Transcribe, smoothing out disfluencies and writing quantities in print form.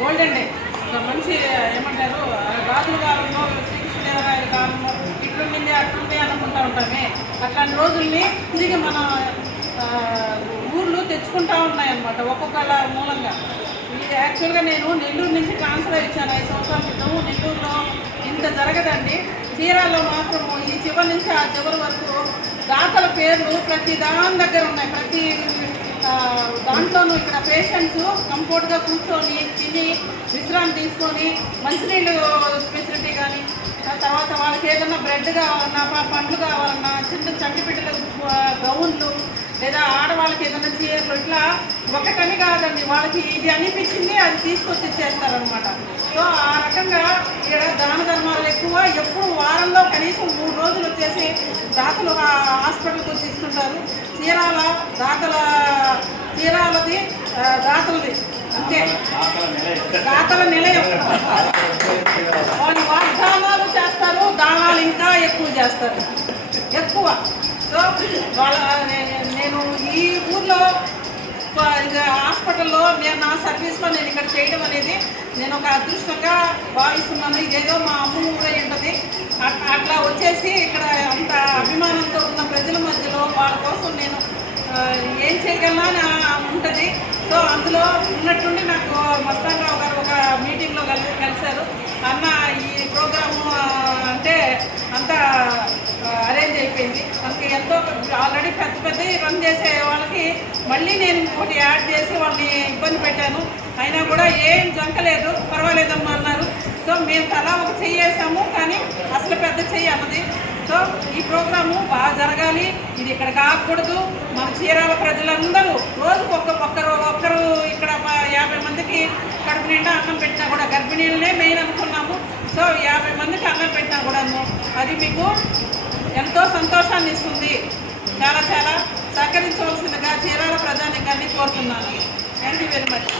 Golden day, ఒక మంచి ఏమంటారు రాజుల కాలంలో శ్రీకృష్ణదేవరాయల కాలంలో ఇట్లుండింది అట్లుంది అనుకుంటూ ఉంటామే. అట్లాంటి రోజుల్ని తిరిగి మన ఊర్లు తెచ్చుకుంటూ ఉన్నాయన్నమాట ఒక్కొక్కళ్ళ మూలంగా. ఇది యాక్చువల్గా నేను నెల్లూరు నుంచి ట్రాన్స్ఫర్ ఇచ్చాను 5 సంవత్సరాల క్రితం. నెల్లూరులో ఇంత జరగదండి. చీరాల్లో మాత్రం ఈ చివరి నుంచి ఆ చివరి వరకు దాతల పేర్లు ప్రతి దాని దగ్గర ఉన్నాయి. ప్రతి దాంట్లోనూ ఇక్కడ పేషెంట్స్ కంఫర్ట్గా కూర్చొని తిని విశ్రాంతి తీసుకొని మంచినీళ్ళు ఫెసిలిటీ కానీ, తర్వాత వాళ్ళకి ఏదన్నా బ్రెడ్ కావాలన్నా పండ్లు కావాలన్నా చిన్న చంటిపిట్టల గౌన్లు లేదా ఆడవాళ్ళకి ఏదైనా చీరలు ఇట్లా ఒకటని కాదండి, వాళ్ళకి ఇది అనిపించింది అది తీసుకొచ్చి ఇచ్చేస్తారనమాట. సో ఆ రకంగా ఇక్కడ దాన ధర్మాలు ఎక్కువ. ఎప్పుడు వారంలో కనీసం 3 రోజులు వచ్చేసి దాతలు హాస్పిటల్కి వచ్చి ఇస్తుంటారు. చీరాలది దాతలది అంతే, దాతల నిలయం. వాళ్ళు వాగ్దానాలు చేస్తారు, దానాలు ఇంకా ఎక్కువ చేస్తారు, ఎక్కువ. సో నేను ఈ ఊర్లో హాస్పిటల్లో నా సర్వీస్లో నేను ఇక్కడ చేయడం అనేది నేను ఒక అదృష్టంగా భావిస్తున్నాను. ఇదేదో మా అమ్మ ఊరై ఉంటుంది. అట్లా వచ్చేసి ఇక్కడ అంత అభిమానంతో ఉన్న ప్రజల మధ్యలో వాళ్ళ కోసం నేను ఏం చేయగలనా అని ఉంటుంది. సో అందులో ఉన్నట్టుండి నాకు మస్తానరావు గారు ఒక మీటింగ్లో కలిశారు. అన్న ఈ ప్రోగ్రాము అంటే అంతా అరేంజ్ అయిపోయింది. మనకి ఎంతో ఆల్రెడీ పెద్ద రన్ చేసే వాళ్ళకి మళ్ళీ నేను ఇంకోటి యాడ్ చేసి వాళ్ళని ఇబ్బంది పెట్టాను. అయినా కూడా ఏం జంకలేదు, పర్వాలేదమ్మా అన్నారు. సో మేము తలా ఒక చెయ్యి వేసాము, కానీ అసలు పెద్ద చెయ్యి అన్నది. సో ఈ ప్రోగ్రాము బాగా జరగాలి. ఇది ఇక్కడ కాకూడదు. మన చీరాల ప్రజలందరూ రోజుకు ఒక్కరు ఇక్కడ 50 మందికి కడుపు నిండా అన్నం పెట్టినా కూడా, గర్భిణీలనే మెయిన్ అనుకున్నాము. సో 50 మందికి అన్నం పెట్టినా కూడాను అది మీకు ఎంతో సంతోషాన్ని ఇస్తుంది. చాలా సహకరించవలసిందిగా చీరాల ప్రజానీకాన్ని కోరుతున్నాను. Thank you very much.